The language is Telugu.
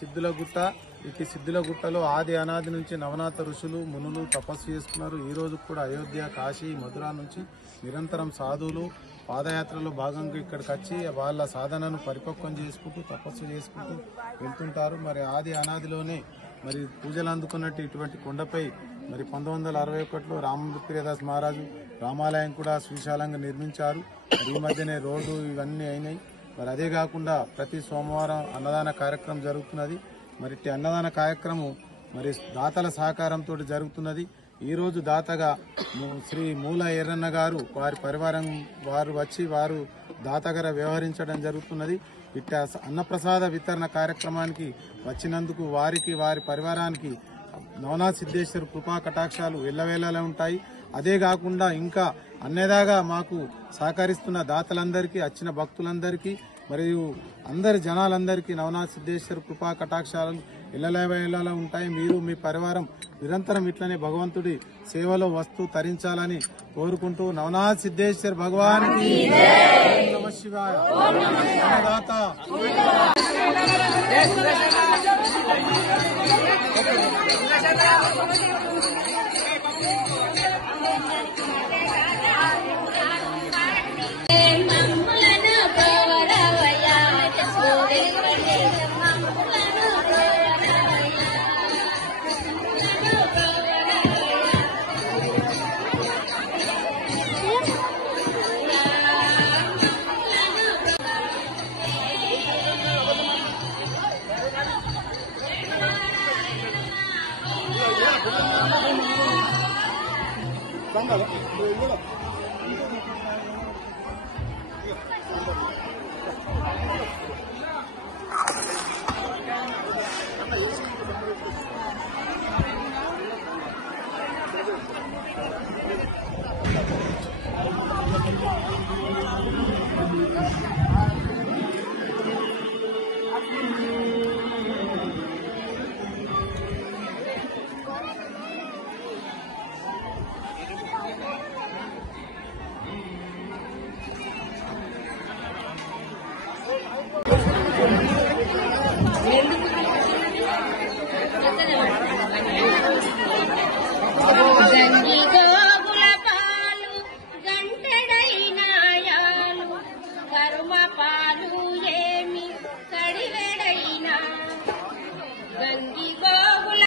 సిద్ధులగుట్ట ఈ సిద్ధులగుట్టలో ఆది అనాది నుంచి నవనాథ ఋషులు మునులు తపస్సు చేసుకున్నారు. ఈ రోజు కూడా అయోధ్య, కాశీ, మధుర నుంచి నిరంతరం సాధువులు పాదయాత్రలో భాగంగా ఇక్కడికి వచ్చి వాళ్ళ సాధనను పరిపక్వం చేసుకుంటూ తపస్సు చేసుకుంటూ వెళ్తుంటారు. మరి ఆది అనాదిలోనే మరి పూజలు అందుకున్నట్టు ఇటువంటి కొండపై మరి 1961లో రామప్రియదాస్ మహారాజు రామాలయం కూడా సువిశాలంగా నిర్మించారు. ఈ మధ్యనే రోడ్డు ఇవన్నీ అయినాయి. మరి అదే కాకుండా ప్రతి సోమవారం అన్నదాన కార్యక్రమం జరుగుతున్నది. మరి అన్నదాన కార్యక్రమం మరి దాతల సహకారంతో జరుగుతున్నది. ఈ రోజు దాతగా శ్రీ మూల ఎర్రన్న గారు వారి పరివారం వారు వచ్చి వారు దాతగా వ్యవహరించడం జరుగుతున్నది. ఇట్లా అన్నప్రసాద వితరణ కార్యక్రమానికి వచ్చినందుకు వారికి వారి పరివారానికి నవనాథ్ సిద్ధేశ్వర్ కృపా కటాక్షాలు ఎల్లవేళలా ఉంటాయి. అదే కాకుండా ఇంకా అన్నేదాగా మాకు సహకరిస్తున్న దాతలందరికీ, వచ్చిన భక్తులందరికీ మరియు అందరి జనాలందరికీ నవనాథ్ సిద్ధేశ్వర్ కృపా కటాక్షాలు ఎల్లవేళలా ఉంటాయి. మీరు మీ పరివారం నిరంతరం ఇట్లనే భగవంతుడి సేవలో వస్తూ తరించాలని కోరుకుంటూ నవనాథ్ సిద్ధేశ్వర్ భగవానికి నమ శివాయ. దాత ఎందుకు